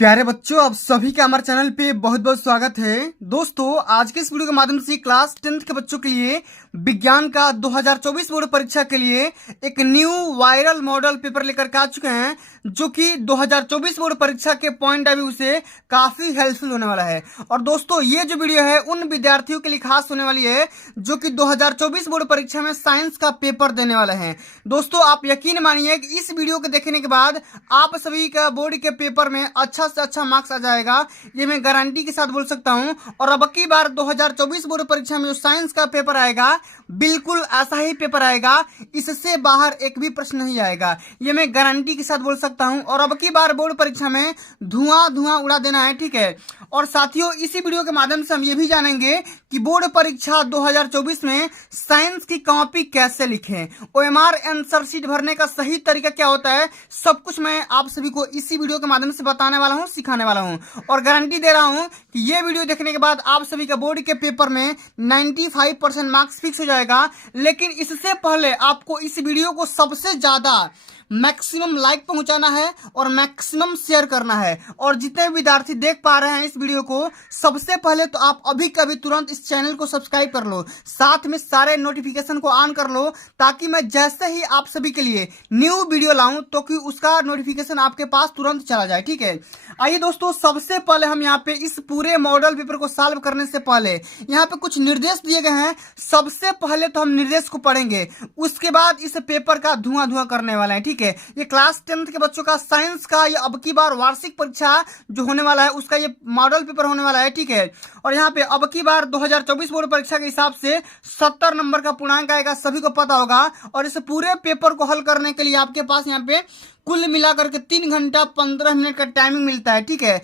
प्यारे बच्चों, आप सभी का हमारे चैनल पे बहुत बहुत स्वागत है। दोस्तों, आज के इस वीडियो के माध्यम से क्लास 10th के बच्चों के लिए विज्ञान का 2024 बोर्ड परीक्षा के लिए एक न्यू वायरल मॉडल पेपर लेकर के आ चुके हैं, जो कि 2024 बोर्ड परीक्षा के पॉइंट ऑफ व्यू से काफी हेल्पफुल होने वाला है। और दोस्तों, ये जो वीडियो है उन विद्यार्थियों के लिए खास होने वाली है जो कि 2024 बोर्ड परीक्षा में साइंस का पेपर देने वाले हैं। दोस्तों, आप यकीन मानिए कि इस वीडियो को देखने के बाद आप सभी का बोर्ड के पेपर में अच्छा से अच्छा मार्क्स आ जाएगा, ये मैं गारंटी के साथ बोल सकता हूं। और अब की बार 2024 बोर्ड परीक्षा में जो साइंस का पेपर आएगा, बिल्कुल ऐसा ही पेपर आएगा, इससे बाहर एक भी प्रश्न नहीं आएगा, ये मैं गारंटी के साथ बोल सकता हूं। और अब की बार बोर्ड परीक्षा में धुआं धुआं उड़ा देना है, ठीक है। और साथियों, इसी वीडियो के माध्यम से हम ये भी जानेंगे कि बोर्ड परीक्षा 2024 में साइंस की कॉपी कैसे लिखें, ओएमआर आंसर शीट भरने का सही तरीका क्या होता है, सब कुछ मैं आप सभी को इसी वीडियो के माध्यम से बताने वाला हूं, सिखाने वाला हूं। और गारंटी दे रहा हूं कि ये वीडियो देखने के बाद आप सभी का बोर्ड के पेपर में 95% मार्क्स फिक्स हो जाएगा। लेकिन इससे पहले आपको इस वीडियो को सबसे ज्यादा मैक्सिमम लाइक पहुंचाना है और मैक्सिमम शेयर करना है। और जितने विद्यार्थी देख पा रहे हैं इस वीडियो को, सबसे पहले तो आप अभी कभी तुरंत इस चैनल को सब्सक्राइब कर लो, साथ में सारे नोटिफिकेशन को ऑन कर लो, ताकि मैं जैसे ही आप सभी के लिए न्यू वीडियो लाऊं तो कि उसका नोटिफिकेशन आपके पास तुरंत चला जाए, ठीक है। आइए दोस्तों, सबसे पहले हम यहाँ पे इस पूरे मॉडल पेपर को सॉल्व करने से पहले यहाँ पे कुछ निर्देश दिए गए हैं। सबसे पहले तो हम निर्देश को पढ़ेंगे, उसके बाद इस पेपर का धुआं धुआं करने वाले हैं, ठीक है। ये क्लास 10th के बच्चों का साइंस का ये अब की बार वार्षिक परीक्षा जो होने वाला है, उसका ये मॉडल पेपर होने वाला है, ठीक है। और यहाँ पे अब की बार 2024 बोर्ड परीक्षा के हिसाब से 70 नंबर का पूर्णांक आएगा, सभी को पता होगा। और इस पूरे पेपर को हल करने के लिए आपके पास यहाँ पे कुल मिलाकर के 3 घंटा 15 मिनट का टाइमिंग मिलता है, ठीक है।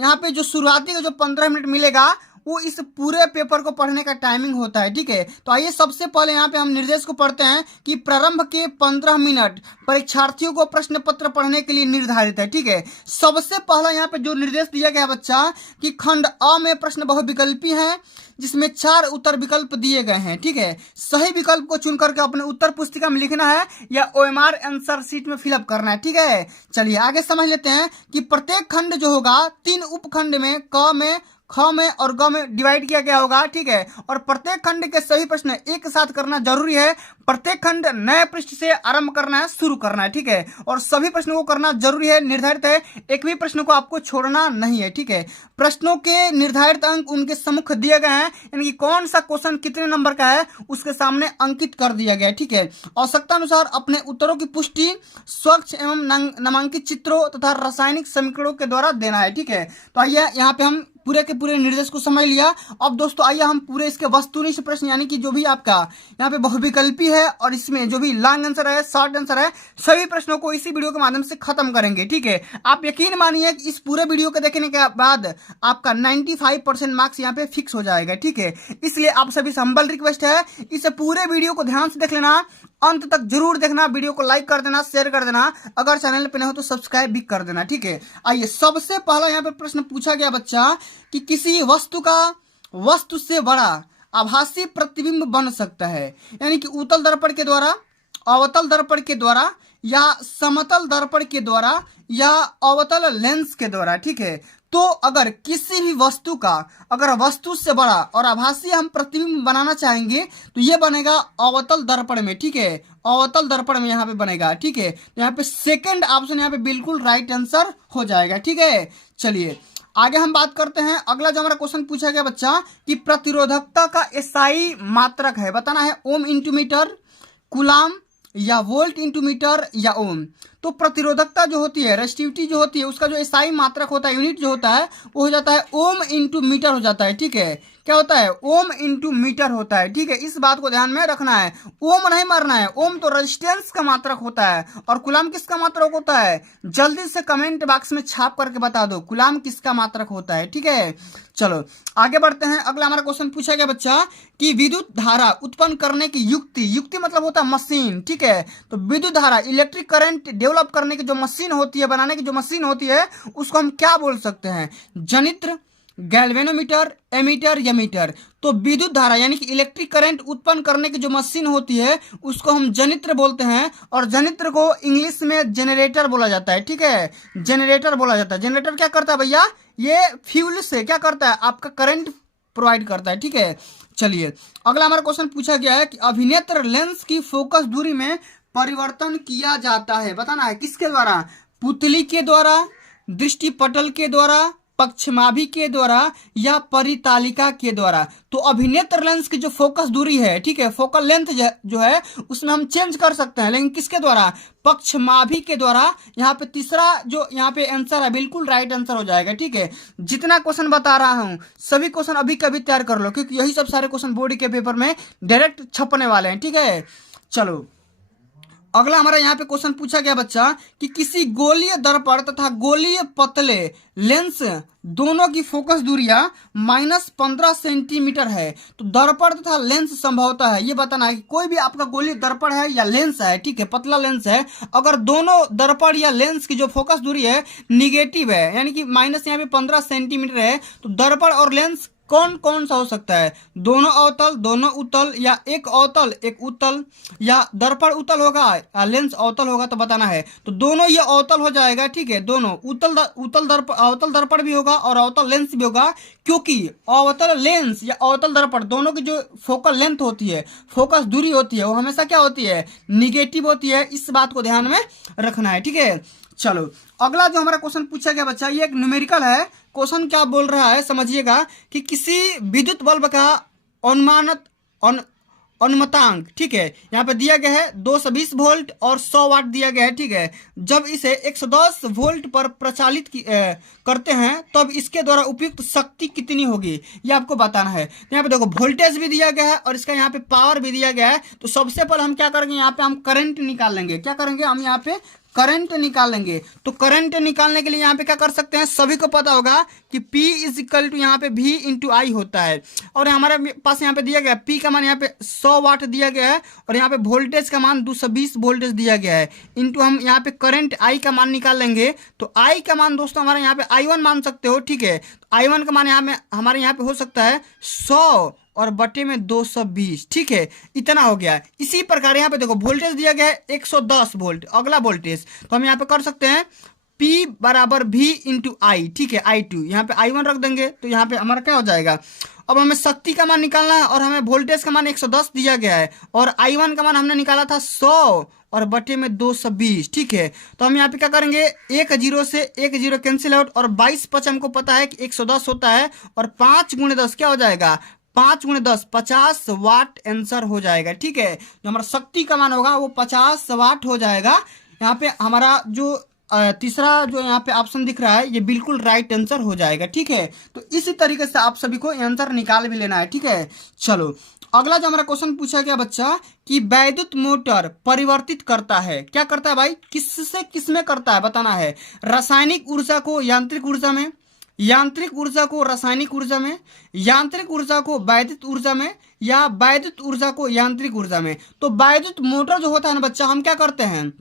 यहाँ पे जो शुरुआती का जो 15 मिनट मिलेगा, वो इस पूरे पेपर को पढ़ने का टाइमिंग होता है, ठीक है। तो आइए सबसे पहले यहाँ पे हम निर्देश को पढ़ते हैं कि प्रारंभ के 15 मिनट परीक्षार्थियों को प्रश्न पत्र पढ़ने के लिए निर्धारित है, ठीक है। सबसे पहला यहाँ पे जो निर्देश दिया गया है बच्चा कि खंड अ में प्रश्न बहुविकल्पी है, जिसमें 4 उत्तर विकल्प दिए गए हैं, ठीक है। सही विकल्प को चुन करके अपने उत्तर पुस्तिका में लिखना है या ओएमआर आंसर शीट में फिलअप करना है, ठीक है। चलिए आगे समझ लेते हैं कि प्रत्येक खंड जो होगा 3 उपखंड में क में, ख में और ग में डिवाइड किया गया होगा, ठीक है। और प्रत्येक खंड के सभी प्रश्न एक साथ करना जरूरी है। प्रत्येक खंड नए पृष्ठ से आरंभ करना है, शुरू करना है, ठीक है। और सभी प्रश्नों को करना जरूरी है, निर्धारित है, एक भी प्रश्न को आपको छोड़ना नहीं है, ठीक है। प्रश्नों के निर्धारित अंक उनके सम्मुख दिए गए हैं, यानी कि कौन सा क्वेश्चन कितने नंबर का है उसके सामने अंकित कर दिया गया है, ठीक है। आवश्यकता अनुसार अपने उत्तरों की पुष्टि स्वच्छ एवं नामांकित चित्रों तथा रासायनिक समीकरणों के द्वारा देना है, ठीक है। तो आइए यहाँ पे हम पूरे के पूरे निर्देश को समझ लिया। अब दोस्तों आइए हम पूरे इसके वस्तुनिष्ठ प्रश्न, यानी कि जो भी आपका यहाँ पे बहुविकल्पी है और इसमें जो भी लॉन्ग आंसर है, शॉर्ट आंसर है, सभी प्रश्नों को इसी वीडियो के माध्यम से खत्म करेंगे, ठीक है। आप यकीन मानिए कि इस पूरे वीडियो को देखने के बाद आपका 95% मार्क्स यहाँ पे फिक्स हो जाएगा, ठीक है। इसलिए आप सभी से हम्बल रिक्वेस्ट है, इस पूरे वीडियो को ध्यान से देख लेना, अंत तक जरूर देखना, वीडियो को लाइक कर देना, शेयर कर देना, अगर चैनल पे नहीं हो तो सब्सक्राइब भी कर देना, ठीक है। आइए सबसे पहला यहाँ पे प्रश्न पूछा गया बच्चा कि किसी वस्तु का वस्तु से बड़ा आभासी प्रतिबिंब बन सकता है, यानी कि उत्तल दर्पण के द्वारा, अवतल दर्पण के द्वारा या समतल दर्पण के द्वारा या अवतल लेंस के द्वारा, ठीक है। तो अगर किसी भी वस्तु का अगर वस्तु से बड़ा और आभासी हम प्रतिबिंब बनाना चाहेंगे तो ये बनेगा अवतल दर्पण में, ठीक है। अवतल दर्पण में यहाँ पे बनेगा, ठीक है। तो यहाँ पे सेकंड ऑप्शन यहाँ पे बिल्कुल राइट आंसर हो जाएगा, ठीक है। चलिए आगे हम बात करते हैं। अगला जो हमारा क्वेश्चन पूछा गया बच्चा कि प्रतिरोधकता का एसआई मात्रक है, बताना है ओम इंटू मीटर, कूलाम या वोल्ट इंटू मीटर या ओम। तो प्रतिरोधकता जो होती है, रेजिस्टिविटी जो होती है, उसका जो एसआई मात्रक होता है, यूनिट जो होता है, वो हो जाता है ओम इंटू मीटर हो जाता है, ठीक है। क्या होता है? ओम इंटू मीटर होता है, ठीक है। इस बात को ध्यान में रखना है, ओम नहीं मारना है। ओम तो रेजिस्टेंस का मात्रक होता है और कूलाम किसका मात्रक होता है? जल्दी से कमेंट बॉक्स में छाप करके बता दो कूलाम किसका मात्रक होता है, ठीक है। चलो आगे बढ़ते हैं। अगला हमारा क्वेश्चन पूछा गया बच्चा कि विद्युत धारा उत्पन्न करने की युक्ति, युक्ति मतलब होता है मशीन, ठीक है। तो विद्युत धारा, इलेक्ट्रिक करंट डेवलप करने की जो मशीन होती है, बनाने की जो मशीन होती है, उसको हम क्या बोल सकते हैं? जनित्र, गैल्वेनोमीटर, एमीटर या मीटर। तो विद्युत धारा यानी कि इलेक्ट्रिक करंट उत्पन्न करने की जो मशीन होती है उसको हम जनित्र बोलते हैं, और जनित्र को इंग्लिश में जनरेटर बोला जाता है। ठीक है, जनरेटर बोला जाता है। जनरेटर क्या करता है भैया, ये फ्यूल से क्या करता है, आपका करंट प्रोवाइड करता है। ठीक है, चलिए अगला हमारा क्वेश्चन पूछा गया है कि अभिनेत्र लेंस की फोकस दूरी में परिवर्तन किया जाता है, बताना है किसके द्वारा, पुतली के द्वारा, दृष्टिपटल के द्वारा, पक्षमाभि के द्वारा या परितालिका के द्वारा। तो अभिनेत्र लेंस की जो फोकस दूरी है, ठीक है, फोकल लेंथ जो है उसमें हम चेंज कर सकते हैं, लेकिन किसके द्वारा, पक्षमाभि के द्वारा। यहाँ पे तीसरा जो यहाँ पे आंसर है बिल्कुल राइट आंसर हो जाएगा। ठीक है, जितना क्वेश्चन बता रहा हूँ सभी क्वेश्चन अभी कभी तैयार कर लो, क्योंकि यही सब सारे क्वेश्चन बोर्ड के पेपर में डायरेक्ट छपने वाले हैं। ठीक है, चलो अगला हमारा यहाँ पे क्वेश्चन पूछा गया बच्चा कि किसी गोलीय दर्पण तथा गोलीय पतले लेंस दोनों की फोकस दूरियां -15 सेंटीमीटर है। तो दर्पण तथा लेंस संभवतः है, ये बताना है कि कोई भी आपका गोलीय दर्पण है या लेंस है, ठीक है, पतला लेंस है, अगर दोनों दर्पण या लेंस की जो फोकस दूरी है निगेटिव है, यानी कि माइनस यहाँ पे 15 सेंटीमीटर है, तो दर्पण और लेंस कौन कौन सा हो सकता है, दोनों अवतल, दोनों उत्तल, या एक अवतल एक उत्तल, या दर्पण उत्तल होगा या लेंस अवतल होगा, तो बताना है। तो दोनों ये अवतल हो जाएगा। ठीक है, दोनों अवतल दर्पण भी होगा और अवतल लेंस भी होगा, क्योंकि अवतल लेंस या अवतल दर्पण दोनों की जो फोकल लेंथ होती है, फोकस दूरी होती है, वो हमेशा क्या होती है, निगेटिव होती है। इस बात को ध्यान में रखना है। ठीक है, चलो अगला जो हमारा क्वेश्चन पूछा गया बच्चा, ये एक न्यूमेरिकल है। क्वेश्चन क्या बोल रहा है समझिएगा कि किसी विद्युत बल्ब का अनुमानित अनुमतांक, ठीक है, यहाँ पे दिया गया है 220 वोल्ट और 100 वाट दिया गया है। ठीक है, जब इसे 110 वोल्ट पर प्रचालित करते हैं तब इसके द्वारा उपयुक्त शक्ति कितनी होगी, ये आपको बताना है। तो यहाँ पे देखो वोल्टेज भी दिया गया है और इसका यहाँ पे पावर भी दिया गया है। तो सबसे पहले हम क्या करेंगे, यहाँ पे हम करंट निकाल लेंगे। क्या करेंगे, हम यहाँ पे करंट निकालेंगे। तो करंट निकालने के लिए यहाँ पे क्या कर सकते हैं, सभी को पता होगा कि P इज इक्वल टू यहाँ पे V इंटू आई होता है, और हमारे पास यहाँ पे दिया गया P का मान यहाँ पे 100 वाट दिया गया है, और यहाँ पे वोल्टेज का मान 220 वोल्टेज दिया गया है, इंटू हम यहाँ पे करंट I का मान निकाल लेंगे। तो I का मान दोस्तों हमारे यहाँ पे I1 मान सकते हो। ठीक है, तो I1 का मान यहाँ में हमारे यहाँ पे हो सकता है 100 और बटे में 220। ठीक है, इतना हो गया। इसी प्रकार यहाँ पे देखो वोल्टेज दिया गया है 110 वोल्ट, अगला वोल्टेज, तो हम यहाँ पे कर सकते हैं P बराबर V इंटू आई। ठीक है, I2 यहाँ पे I1 रख देंगे, तो यहाँ पे हमारा क्या हो जाएगा। अब हमें शक्ति का मान निकालना है और हमें वोल्टेज का मान 110 दिया गया है, और I1 का मान हमने निकाला था 100 और बटे में 220। ठीक है, तो हम यहाँ पे क्या करेंगे, एक जीरो से एक जीरो कैंसिल आउट, और 22 पच हमको पता है कि 110 होता है, और 5 गुणे 10 क्या हो जाएगा, 5 गुणे 10 50 वाट आंसर हो जाएगा। ठीक है, जो हमारा शक्ति का मान होगा वो 50 वाट हो जाएगा। यहाँ पे हमारा जो तीसरा जो यहाँ पे ऑप्शन दिख रहा है ये बिल्कुल राइट आंसर हो जाएगा। ठीक है, तो इसी तरीके से आप सभी को आंसर निकाल भी लेना है। ठीक है, चलो अगला जो हमारा क्वेश्चन पूछा गया बच्चा कि वैद्युत मोटर परिवर्तित करता है, क्या करता है भाई, किससे किसमें करता है, बताना है। रासायनिक ऊर्जा को यांत्रिक ऊर्जा में, यांत्रिक ऊर्जा को रासायनिक ऊर्जा में, यांत्रिक ऊर्जा को वैद्युत ऊर्जा में, या वैद्युत ऊर्जा को यांत्रिक ऊर्जा में। तो वैद्युत मोटर जो होता है ना बच्चा, हम क्या करते हैं,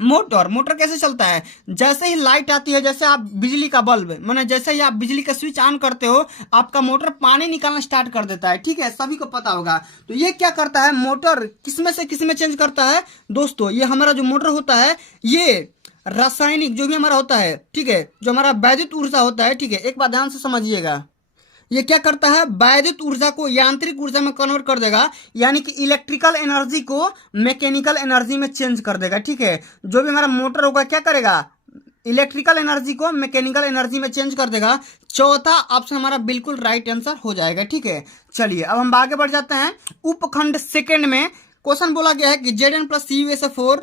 मोटर कैसे चलता है, जैसे ही लाइट आती है, जैसे आप बिजली का बल्ब माने जैसे ही आप बिजली का स्विच ऑन करते हो, आपका मोटर पानी निकालना स्टार्ट कर देता है। ठीक है, सभी को पता होगा। तो ये क्या करता है, मोटर किसमें से किसमें चेंज करता है दोस्तों, ये हमारा जो मोटर होता है ये रासायनिक जो भी हमारा होता है, ठीक है, जो हमारा वैद्युत ऊर्जा होता है, ठीक है, एक बात ध्यान से समझिएगा, ये क्या करता है, वैद्युत ऊर्जा को यांत्रिक ऊर्जा में कन्वर्ट कर देगा, यानी कि इलेक्ट्रिकल एनर्जी को मैकेनिकल एनर्जी में चेंज कर देगा। ठीक है, जो भी हमारा मोटर होगा क्या करेगा, इलेक्ट्रिकल एनर्जी को मैकेनिकल एनर्जी में चेंज कर देगा। चौथा ऑप्शन हमारा बिल्कुल राइट आंसर हो जाएगा। ठीक है, चलिए अब हम आगे बढ़ जाते हैं। उपखंड सेकेंड में क्वेश्चन बोला गया है कि Zn+CuSO4,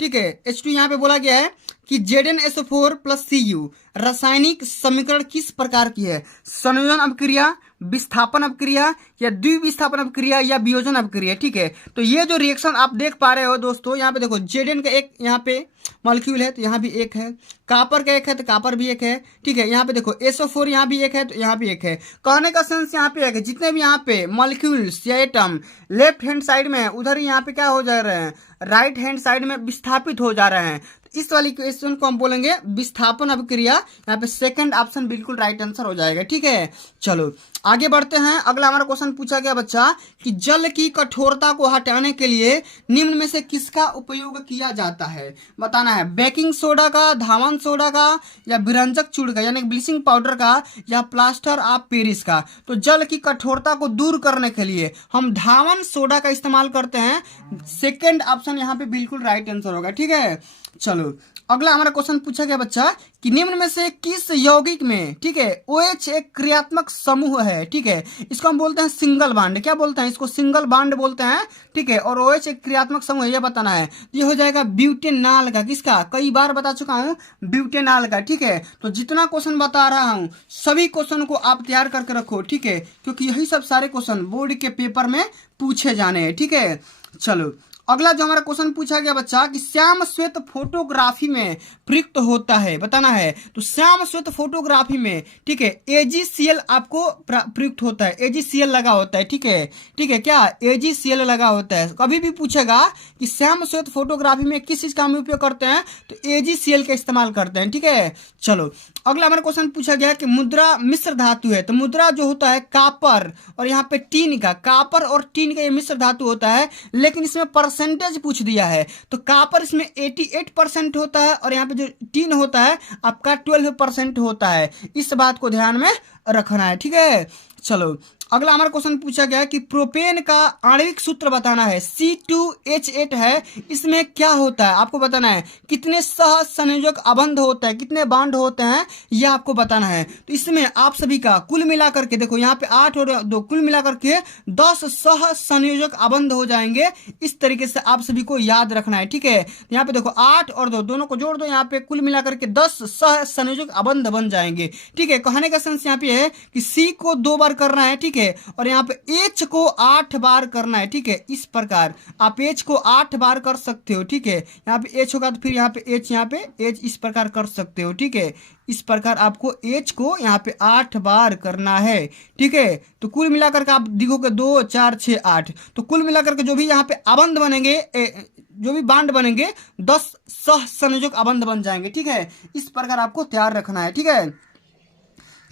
ठीक है, H2 यहाँ पे बोला गया है कि ZnSO4 + Cu रासायनिक समीकरण किस प्रकार की है, संयोजन अपक्रिया, विस्थापन अपक्रिया, या द्विविस्थापन अपक्रिया, या वियोजन अपक्रिया। ठीक है, तो ये जो रिएक्शन आप देख पा रहे हो दोस्तों, यहाँ पे देखो Zn का एक यहाँ पे मॉलिक्यूल है तो यहाँ भी एक है, कापर का एक है तो कापर भी एक है। ठीक है, यहाँ पे देखो SO4 यहाँ भी एक है तो यहाँ भी एक है। कहने का सेंस यहाँ पे है कि जितने भी यहाँ पे मॉलिक्यूल्स या एटम लेफ्ट हैंड साइड में है, उधर ही यहाँ पे क्या हो जा रहे हैं, राइट हैंड साइड में विस्थापित हो जा रहे हैं। तो इस वाली क्वेश्चन को हम बोलेंगे विस्थापन अभिक्रिया। यहाँ पे सेकंड ऑप्शन बिल्कुल राइट आंसर हो जाएगा। ठीक है, चलो आगे बढ़ते हैं। अगला हमारा क्वेश्चन पूछा गया बच्चा कि जल की कठोरता को हटाने के लिए निम्न में से किसका उपयोग किया जाता है, बताना है। बेकिंग सोडा का, धावन सोडा का, या विरंजक चूर्ण का यानी ब्लीचिंग पाउडर का, या प्लास्टर ऑफ पेरिस का। तो जल की कठोरता को दूर करने के लिए हम धावन सोडा का इस्तेमाल करते हैं। सेकंड ऑप्शन यहाँ पे बिल्कुल राइट आंसर होगा। ठीक है, चलो अगला हमारा क्वेश्चन पूछा गया बच्चा कि निम्न में से किस यौगिक में, ठीक है, OH एक क्रियात्मक समूह है। ठीक है, इसको हम बोलते हैं सिंगल बॉन्ड। क्या बोलते हैं इसको? सिंगल बॉन्ड बोलते हैं। ठीक है, और OH एक क्रियात्मक समूह है, ये बताना है। ये हो जाएगा ब्यूटेनॉल का। किसका? कई बार बता चुका हूं, ब्यूटेनॉल का। ठीक है, तो जितना क्वेश्चन बता रहा हूं सभी क्वेश्चन को आप तैयार करके रखो। ठीक है, क्योंकि यही सब सारे क्वेश्चन बोर्ड के पेपर में पूछे जाने हैं। ठीक है, चलो अगला जो हमारा क्वेश्चन पूछा गया बच्चा कि श्याम श्वेत फोटोग्राफी में प्रयुक्त होता है, बताना है। तो श्याम श्वेत फोटोग्राफी में, ठीक है, AgCl आपको प्रयुक्त होता है। AgCl लगा होता है। ठीक है, ठीक है, क्या AgCl लगा होता है। कभी भी पूछेगा कि श्याम श्वेत फोटोग्राफी में किस चीज का हम उपयोग करते हैं, तो AgCl का इस्तेमाल करते हैं। ठीक है, चलो अगला हमारा क्वेश्चन पूछा गया कि मुद्रा मिश्र धातु है। तो मुद्रा जो होता है कापर और यहाँ पे टीन का, कापर और टीन का ये मिश्र धातु होता है, लेकिन इसमें परसेंटेज पूछ दिया है। तो कापर इसमें 88% होता है और यहाँ पे जो टीन होता है आपका 12% होता है। इस बात को ध्यान में रखना है। ठीक है, चलो अगला हमारा क्वेश्चन पूछा गया कि प्रोपेन का आणविक सूत्र बताना है। C2H8 है, इसमें क्या होता है आपको बताना है। कितने सह संयोजक अबंध होते हैं, कितने बॉन्ड होते हैं, यह आपको बताना है। तो इसमें आप सभी का कुल मिलाकर के देखो, यहाँ पे 8 और 2 कुल मिलाकर के 10 सह संयोजक अबंध हो जाएंगे। इस तरीके से आप सभी को याद रखना है। ठीक है, यहाँ पे देखो 8 और 2 दोनों को जोड़ दो, यहाँ पे कुल मिलाकर के 10 सह संयोजक अबंध बन जाएंगे। ठीक है, कहने का सेंस यहाँ पे है कि C को 2 बार करना है। ठीक है, और यहाँ पे H को 8 बार करना है। ठीक है, इस प्रकार आप H को 8 बार कर सकते हो। ठीक है, यहाँ पे H होगा तो फिर यहाँ पे H, यहाँ पे H इस प्रकार कर सकते हो। ठीक है, इस प्रकार आपको H को यहाँ पे 8 बार करना है। ठीक है, तो कुल मिलाकर के आप देखोगे 2 4 6 8, तो कुल मिलाकर के जो भी यहाँ पे अबंध बनेंगे, जो भी बांड बनेंगे 10 सह संयोजक अबंध बन जाएंगे। ठीक है, इस प्रकार आपको तैयार रखना है। ठीक है,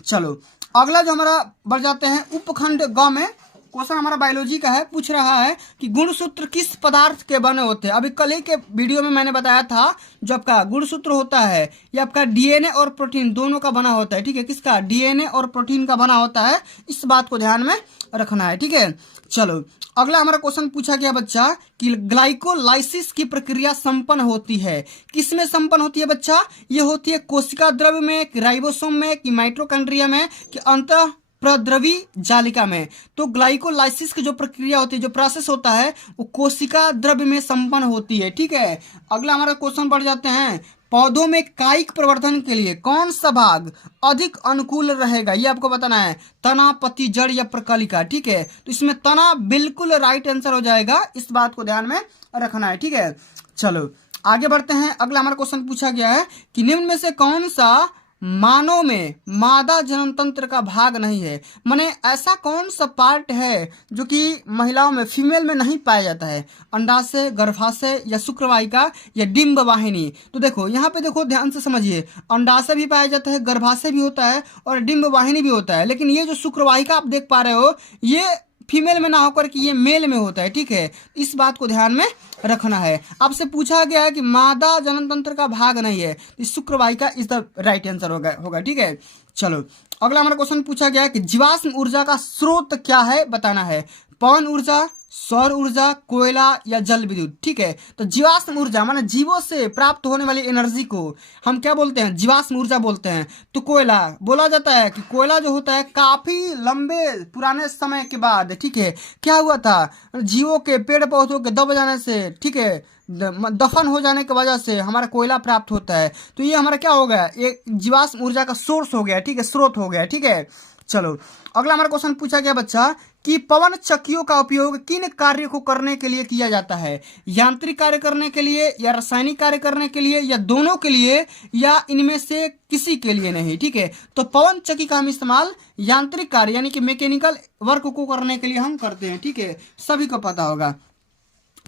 चलो अगला जो हमारा बढ़ जाते हैं उपखंड ग में। क्वेश्चन हमारा बायोलॉजी का है, पूछ रहा है कि गुणसूत्र किस पदार्थ के बने होते हैं। अभी कल ही के वीडियो में मैंने बताया था, जो आपका गुणसूत्र होता है ये आपका DNA और प्रोटीन दोनों का बना होता है। ठीक है, किसका? DNA और प्रोटीन का बना होता है। इस बात को ध्यान में रखना है। ठीक है, चलो अगला हमारा क्वेश्चन पूछा गया बच्चा कि ग्लाइकोलाइसिस की प्रक्रिया संपन्न होती है, किसमें संपन्न होती है बच्चा? ये होती है कोशिका द्रव्य में, कि राइबोसोम में, कि माइटोकॉन्ड्रिया में, कि अंतः प्रद्रवी जालिका में। तो ग्लाइकोलाइसिस की जो प्रक्रिया होती है, जो प्रोसेस होता है, वो कोशिका द्रव्य में संपन्न होती है। ठीक है, अगला हमारा क्वेश्चन बढ़ जाते हैं, पौधों में कायिक प्रवर्धन के लिए कौन सा भाग अधिक अनुकूल रहेगा, ये आपको बताना है। तना, पत्ती, जड़ या प्रकलिका। ठीक है, तो इसमें तना बिल्कुल राइट आंसर हो जाएगा। इस बात को ध्यान में रखना है। ठीक है, चलो आगे बढ़ते हैं। अगला हमारा क्वेश्चन पूछा गया है कि निम्न में से कौन सा मानव में मादा जनन तंत्र का भाग नहीं है। माने ऐसा कौन सा पार्ट है जो कि महिलाओं में, फीमेल में नहीं पाया जाता है। अंडाशय, गर्भाशय, या शुक्रवाहिका, या डिंब वाहिनी। तो देखो यहाँ पे देखो, ध्यान से समझिए, अंडाशय भी पाया जाता है, गर्भाशय भी होता है और डिंब वाहिनी भी होता है। लेकिन ये जो शुक्रवाहिका आप देख पा रहे हो, ये फीमेल में ना होकर कि ये मेल में होता है। ठीक है, इस बात को ध्यान में रखना है। आपसे पूछा गया है कि मादा जनन तंत्र का भाग नहीं है, इस शुक्रवाहिका इज द राइट आंसर होगा। ठीक है, चलो अगला हमारा क्वेश्चन पूछा गया कि जीवाश्म ऊर्जा का स्रोत क्या है, बताना है। पवन ऊर्जा, सौर ऊर्जा, कोयला, या जल विद्युत। ठीक है, तो जीवाश्म ऊर्जा माने जीवों से प्राप्त होने वाली एनर्जी को हम क्या बोलते हैं? जीवाश्म ऊर्जा बोलते हैं। तो कोयला बोला जाता है कि कोयला जो होता है काफी लंबे पुराने समय के बाद, ठीक है, क्या हुआ था, जीवों के, पेड़ पौधों के दब जाने से, ठीक है, दफन हो जाने की वजह से हमारा कोयला प्राप्त होता है। तो ये हमारा क्या हो गया? एक जीवाश्म ऊर्जा का सोर्स हो गया। ठीक है, स्रोत हो गया। ठीक है, चलो अगला हमारा क्वेश्चन पूछा गया बच्चा कि पवन चक्कियों का उपयोग किन कार्यों को करने के लिए किया जाता है? यांत्रिक कार्य करने के लिए, या रासायनिक कार्य करने के लिए, या दोनों के लिए, या इनमें से किसी के लिए नहीं। ठीक है, तो पवन चक्की का हम इस्तेमाल यांत्रिक कार्य यानी कि मैकेनिकल वर्क को करने के लिए हम करते हैं। ठीक है, सभी को पता होगा।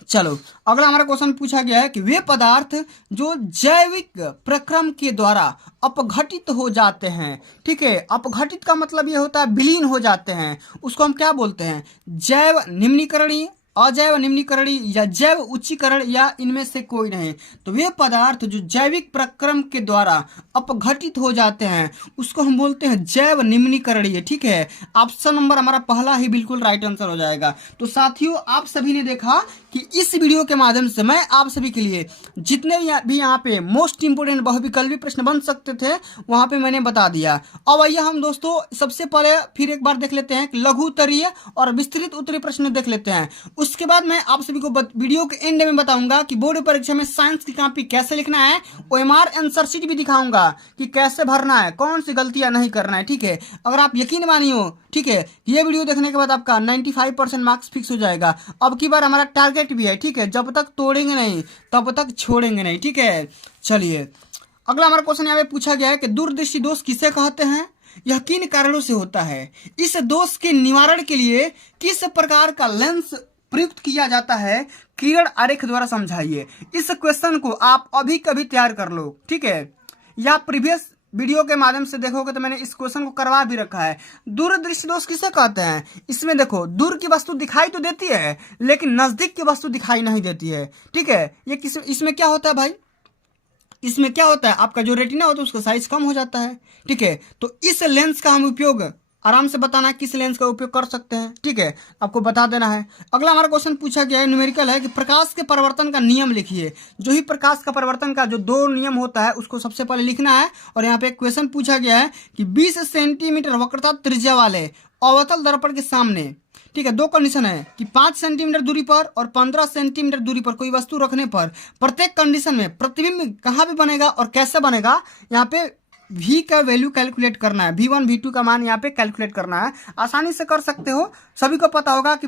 चलो अगला हमारा क्वेश्चन पूछा गया है कि वे पदार्थ जो जैविक प्रक्रम के द्वारा अपघटित हो जाते हैं, ठीक है, अपघटित का मतलब ये होता है विलीन हो जाते हैं, उसको हम क्या बोलते हैं, जैव निम्नीकरणीय, अजैव निम्नीकरणीय या जैव उच्चीकरण या इनमें से कोई नहीं। तो वे पदार्थ जो जैविक प्रक्रम के द्वारा अपघटित हो जाते हैं उसको हम बोलते हैं जैव निम्नीकरणीय, ठीक है। ऑप्शन नंबर हमारा पहला ही बिल्कुल राइट आंसर हो जाएगा। तो साथियों आप सभी ने देखा कि इस वीडियो के माध्यम से मैं आप सभी के लिए जितने भी यहाँ पे मोस्ट इंपोर्टेंट बहुविकल्पी प्रश्न बन सकते थे वहां पे मैंने बता दिया। अब आइए हम दोस्तों सबसे पहले फिर एक बार देख लेते हैं कि लघु उत्तरीय और विस्तृत उत्तरीय प्रश्न देख लेते हैं। उसके बाद मैं आप सभी को वीडियो के एंड में बताऊंगा कि बोर्ड परीक्षा में साइंस की कॉपी कैसे लिखना है, OMR आंसर शीट भी दिखाऊंगा कि कैसे भरना है, कौन सी गलतियां नहीं करना है, ठीक है। अगर आप यकीन मानियो, ठीक है, ये वीडियो देखने के बाद आपका 95% मार्क्स फिक्स हो जाएगा। अब की बार हमारा टारगेट भी है, ठीक है, जब तक तोड़ेंगे नहीं तब तक छोड़ेंगे नहीं, ठीक है। चलिए अगला हमारा क्वेश्चन यहाँ पे पूछा गया है कि दूरदृष्टि दोष किसे कहते हैं, यह किन कारणों से होता है, इस दोष के निवारण के लिए किस प्रकार का लेंस प्रयुक्त किया जाता है, किरण आरेख द्वारा समझाइए। इस क्वेश्चन को आप अभी कभी तैयार कर लो, ठीक है, या प्रीवियस वीडियो के माध्यम से देखोगे तो मैंने इस क्वेश्चन को करवा भी रखा है। दूरदृष्टि दोष किसे कहते हैं, इसमें देखो दूर की वस्तु दिखाई तो देती है लेकिन नजदीक की वस्तु दिखाई नहीं देती है, ठीक है। ये इसमें क्या होता है भाई, इसमें क्या होता है, आपका जो रेटिना होता है उसका साइज कम हो जाता है, ठीक है। तो इस लेंस का हम उपयोग आराम से बताना है किस लेंस का उपयोग कर सकते हैं, ठीक है, आपको बता देना है। अगला हमारा क्वेश्चन पूछा गया है न्यूमेरिकल है कि प्रकाश के परिवर्तन का नियम लिखिए। जो ही प्रकाश का परिवर्तन का जो 2 नियम होता है उसको सबसे पहले लिखना है। और यहाँ पे एक क्वेश्चन पूछा गया है कि 20 सेंटीमीटर वक्रता त्रिज्या वाले अवतल दर्पण के सामने, ठीक है, 2 कंडीशन है कि 5 सेंटीमीटर दूरी पर और 15 सेंटीमीटर दूरी पर कोई वस्तु रखने पर प्रत्येक कंडीशन में प्रतिबिंब कहाँ पे बनेगा और कैसे बनेगा, यहाँ पे V का वैल्यू कैलकुलेट करना है, V1 V2 का मान यहाँ पे कैलकुलेट करना है। आसानी से कर सकते हो, सभी को पता होगा कि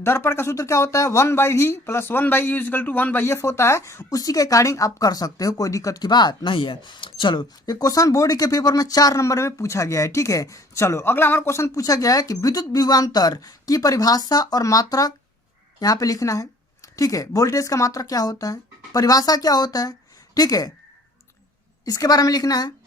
दर्पण का सूत्र क्या होता है, 1/V + 1/U = 1/F होता है, उसी के अकॉर्डिंग आप कर सकते हो, कोई दिक्कत की बात नहीं है। चलो ये क्वेश्चन बोर्ड के पेपर में 4 नंबर में पूछा गया है, ठीक है। चलो अगला हमारा क्वेश्चन पूछा गया है कि विद्युत विभवांतर की परिभाषा और मात्रक यहाँ पे लिखना है, ठीक है। वोल्टेज का मात्रक क्या होता है, परिभाषा क्या होता है, ठीक है, इसके बारे में लिखना है।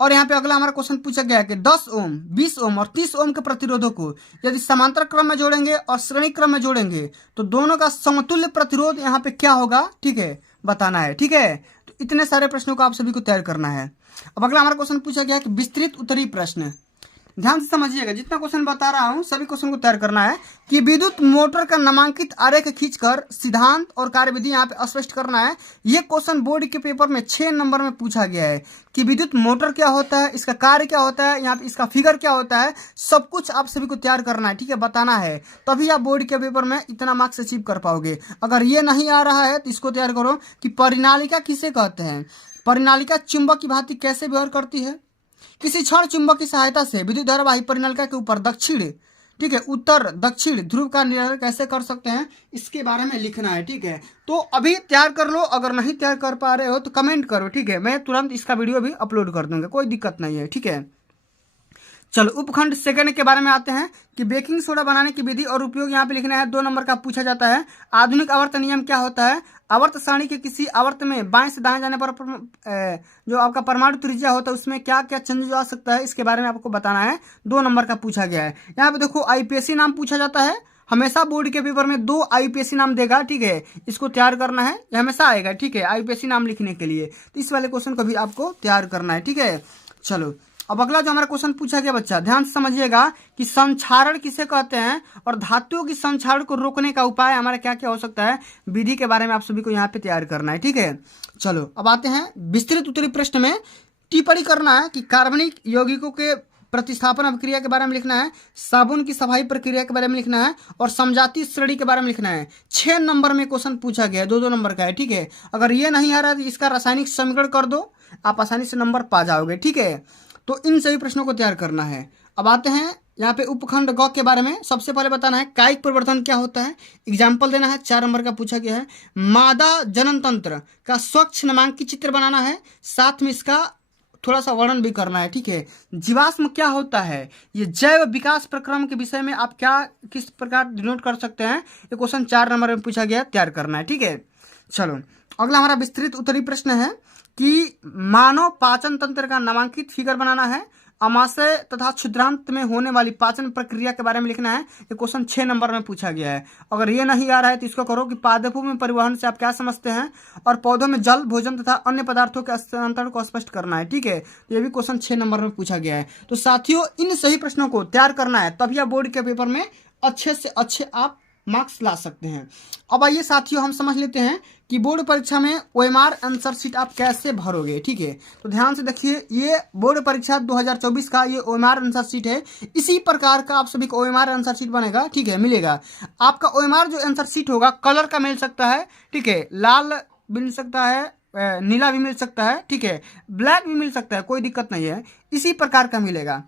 और यहाँ पे अगला हमारा क्वेश्चन पूछा गया है कि 10 ओम, 20 ओम और 30 ओम के प्रतिरोधों को यदि समांतर क्रम में जोड़ेंगे और श्रेणी क्रम में जोड़ेंगे तो दोनों का समतुल्य प्रतिरोध यहाँ पे क्या होगा, ठीक है, बताना है, ठीक है। तो इतने सारे प्रश्नों को आप सभी को तैयार करना है। अब अगला हमारा क्वेश्चन पूछा गया है कि विस्तृत उत्तरीय प्रश्न, ध्यान से समझिएगा, जितना क्वेश्चन बता रहा हूं सभी क्वेश्चन को तैयार करना है कि विद्युत मोटर का नामांकित आरेख खींचकर सिद्धांत और कार्यविधि यहाँ पे स्पष्ट करना है। ये क्वेश्चन बोर्ड के पेपर में 6 नंबर में पूछा गया है कि विद्युत मोटर क्या होता है, इसका कार्य क्या होता है, यहाँ पे इसका फिगर क्या होता है, सब कुछ आप सभी को तैयार करना है, ठीक है, बताना है, तभी आप बोर्ड के पेपर में इतना मार्क्स अचीव कर पाओगे। अगर ये नहीं आ रहा है तो इसको तैयार करो कि परिनालिका किसे कहते हैं, परिनालिका चुंबक की भांति कैसे व्यवहार करती है, किसी क्षण चुंबक की सहायता से विद्युत धारावाही परिनालिका के ऊपर दक्षिण, ठीक है, उत्तर दक्षिण ध्रुव का निर्धारण कैसे कर सकते हैं, इसके बारे में लिखना है, ठीक है। तो अभी तैयार कर लो, अगर नहीं तैयार कर पा रहे हो तो कमेंट करो, ठीक है, मैं तुरंत इसका वीडियो भी अपलोड कर दूंगा, कोई दिक्कत नहीं है, ठीक है। चलो उपखंड सेकंड के बारे में आते हैं कि बेकिंग सोडा बनाने की विधि और उपयोग यहाँ पे लिखना है। 2 नंबर का पूछा जाता है। आधुनिक आवर्त नियम क्या होता है, आवर्त सारणी के किसी आवर्त में बाएं से दाएं जाने पर जो आपका परमाणु त्रिज्या होता है उसमें क्या क्या चेंज आ सकता है, इसके बारे में आपको बताना है। 2 नंबर का पूछा गया है। यहाँ पे देखो IPSC नाम पूछा जाता है, हमेशा बोर्ड के पेपर में 2 IPSC नाम देगा, ठीक है, इसको तैयार करना है, ये हमेशा आएगा, ठीक है, IPSC नाम लिखने के लिए, तो इस वाले क्वेश्चन को भी आपको तैयार करना है, ठीक है। चलो अब अगला जो हमारा क्वेश्चन पूछा गया बच्चा, ध्यान से समझिएगा कि संक्षारण किसे कहते हैं और धातुओं की संक्षारण को रोकने का उपाय हमारा क्या क्या हो सकता है, विधि के बारे में आप सभी को यहाँ पे तैयार करना है, ठीक है। चलो अब आते हैं विस्तृत उत्तरीय प्रश्न में। टिप्पणी करना है कि कार्बनिक यौगिकों के प्रतिस्थापन अभिक्रिया के बारे में लिखना है, साबुन की सफाई प्रक्रिया के बारे में लिखना है और समजातीय श्रेणी के बारे में लिखना है। 6 नंबर में क्वेश्चन पूछा गया है, 2-2 नंबर का है, ठीक है। अगर ये नहीं आ रहा है तो इसका रासायनिक समीकरण कर दो, आप आसानी से नंबर पा जाओगे, ठीक है। तो इन सभी प्रश्नों को तैयार करना है। अब आते हैं यहाँ पे उपखंड ग के बारे में। सबसे पहले बताना है कायिक परिवर्तन क्या होता है, एग्जाम्पल देना है। 4 नंबर का पूछा गया है। मादा जनन तंत्र का स्वच्छ नामांकित चित्र बनाना है, साथ में इसका थोड़ा सा वर्णन भी करना है, ठीक है। जीवाश्म क्या होता है, ये जैव विकास प्रक्रम के विषय में आप क्या किस प्रकार डिनोट कर सकते हैं, ये क्वेश्चन 4 नंबर में पूछा गया, तैयार करना है, ठीक है। चलो अगला हमारा विस्तृत उत्तरीय प्रश्न है कि मानव पाचन तंत्र का नामांकित फिगर बनाना है। अमाशय तथा क्षुद्रांत में होने वाली पाचन प्रक्रिया के बारे में लिखना है। ये क्वेश्चन 6 नंबर में पूछा गया है। अगर ये नहीं आ रहा है तो इसको करो कि पादपों में परिवहन से आप क्या समझते हैं, और पौधों में जल, भोजन तथा अन्य पदार्थों के स्थानांतरण को स्पष्ट करना है, ठीक है। तो ये भी क्वेश्चन 6 नंबर में पूछा गया है। तो साथियों इन सही प्रश्नों को तैयार करना है, तभी आप बोर्ड के पेपर में अच्छे से अच्छे आप मार्क्स ला सकते हैं। अब आइए साथियों हम समझ लेते हैं कि बोर्ड परीक्षा में ओएमआर आंसर शीट आप कैसे भरोगे, ठीक है। तो ध्यान से देखिए, ये बोर्ड परीक्षा 2024 का ये ओएमआर आंसर शीट है। इसी प्रकार का आप सभी को ओएमआर आंसर शीट बनेगा, ठीक है, मिलेगा। आपका ओएमआर जो आंसर शीट होगा कलर का मिल सकता है, ठीक है, लाल मिल सकता है, नीला भी मिल सकता है, ठीक है, ब्लैक भी मिल सकता है, कोई दिक्कत नहीं है, इसी प्रकार का मिलेगा।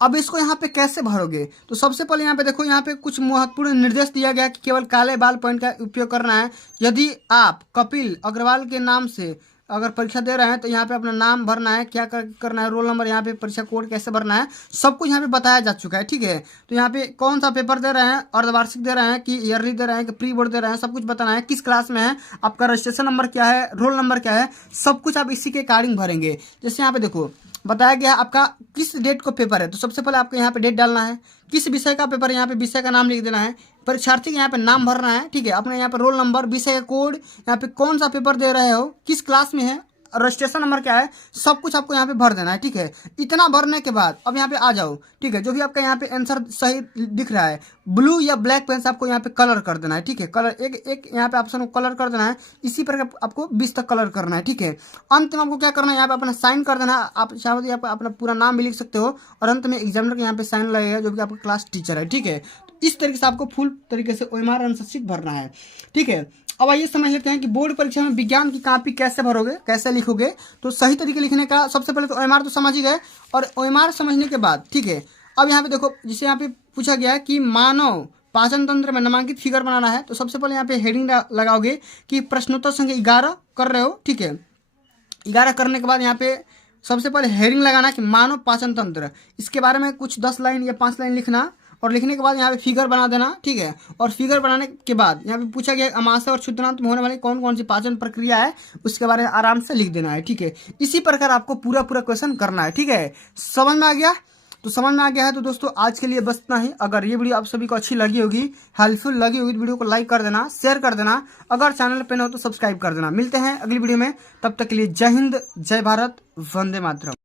अब इसको यहाँ पे कैसे भरोगे, तो सबसे पहले यहाँ पे देखो, यहाँ पे कुछ महत्वपूर्ण निर्देश दिया गया कि केवल काले बाल पॉइंट का उपयोग करना है। यदि आप कपिल अग्रवाल के नाम से अगर परीक्षा दे रहे हैं तो यहाँ पे अपना नाम भरना है, क्या करना है, रोल नंबर, यहाँ पे परीक्षा कोड कैसे भरना है, सब कुछ यहाँ पे बताया जा चुका है, ठीक है। तो यहाँ पे कौन सा पेपर दे रहे हैं, अर्धवार्षिक दे रहे हैं कि ईयरली दे रहे हैं कि प्री बोर्ड दे रहे हैं, सब कुछ बताना है, किस क्लास में है, आपका रजिस्ट्रेशन नंबर क्या है, रोल नंबर क्या है, सब कुछ आप इसी के अकॉर्डिंग भरेंगे। जैसे यहाँ पे देखो बताया गया आपका किस डेट को पेपर है, तो सबसे पहले आपको यहाँ पे डेट डालना है, किस विषय का पेपर है, यहाँ पे विषय का नाम लिख देना है, परीक्षार्थी के यहाँ पे नाम भरना है, ठीक है, अपने यहाँ पे रोल नंबर, विषय का कोड, यहाँ पे कौन सा पेपर दे रहे हो, किस क्लास में है, रजिस्ट्रेशन नंबर क्या है, सब कुछ आपको यहाँ पे भर देना है, ठीक है। इतना भरने के बाद अब यहाँ पे आ जाओ, ठीक है, जो भी आपका यहाँ पे आंसर सही दिख रहा है, ब्लू या ब्लैक पेन से आपको यहाँ पे कलर कर देना है, ठीक है, कलर एक एक यहाँ पे ऑप्शन को कलर कर देना है, इसी प्रकार आपको 20 तक कलर करना है, ठीक है। अंत में आपको क्या करना है, यहाँ पे अपना साइन कर देना है, आप चाहो तो यहाँ पे अपना पूरा नाम भी लिख सकते हो, और अंत में एग्जामिनर के यहाँ पे साइन लगेगा जो कि आपका क्लास टीचर है, ठीक है। इस तरीके से आपको फुल तरीके से ओएमआर आंसर शीट भरना है, ठीक है। अब आइए समझ लेते हैं कि बोर्ड परीक्षा में विज्ञान की कॉपी कैसे भरोगे, कैसे लिखोगे। तो सही तरीके लिखने का सबसे पहले तो ओएमआर तो समझ ही गए, और ओएमआर समझने के बाद, ठीक है, अब यहाँ पे देखो जिसे यहाँ पे पूछा गया है कि मानव पाचन तंत्र में नामांकित फिगर बनाना है, तो सबसे पहले यहाँ पे हेडिंग लगाओगे कि प्रश्नोत्तर संख्या 11 कर रहे हो, ठीक है। 11 करने के बाद यहाँ पे सबसे पहले हेडिंग लगाना कि मानव पाचन तंत्र, इसके बारे में कुछ 10 लाइन या 5 लाइन लिखना, और लिखने के बाद यहाँ पे फिगर बना देना, ठीक है। और फिगर बनाने के बाद यहाँ पे पूछा गया अमाशय और क्षुद्रांत में होने वाली कौन कौन सी पाचन प्रक्रिया है, उसके बारे में आराम से लिख देना है, ठीक है। इसी प्रकार आपको पूरा क्वेश्चन करना है, ठीक है। समझ में आ गया, तो समझ में आ गया है तो दोस्तों आज के लिए बस इतना ही। अगर ये वीडियो आप सभी को अच्छी लगी होगी, हेल्पफुल लगी होगी, तो वीडियो को लाइक कर देना, शेयर कर देना, अगर चैनल पे न हो तो सब्सक्राइब कर देना। मिलते हैं अगली वीडियो में, तब तक के लिए जय हिंद, जय भारत, वंदे मातरम।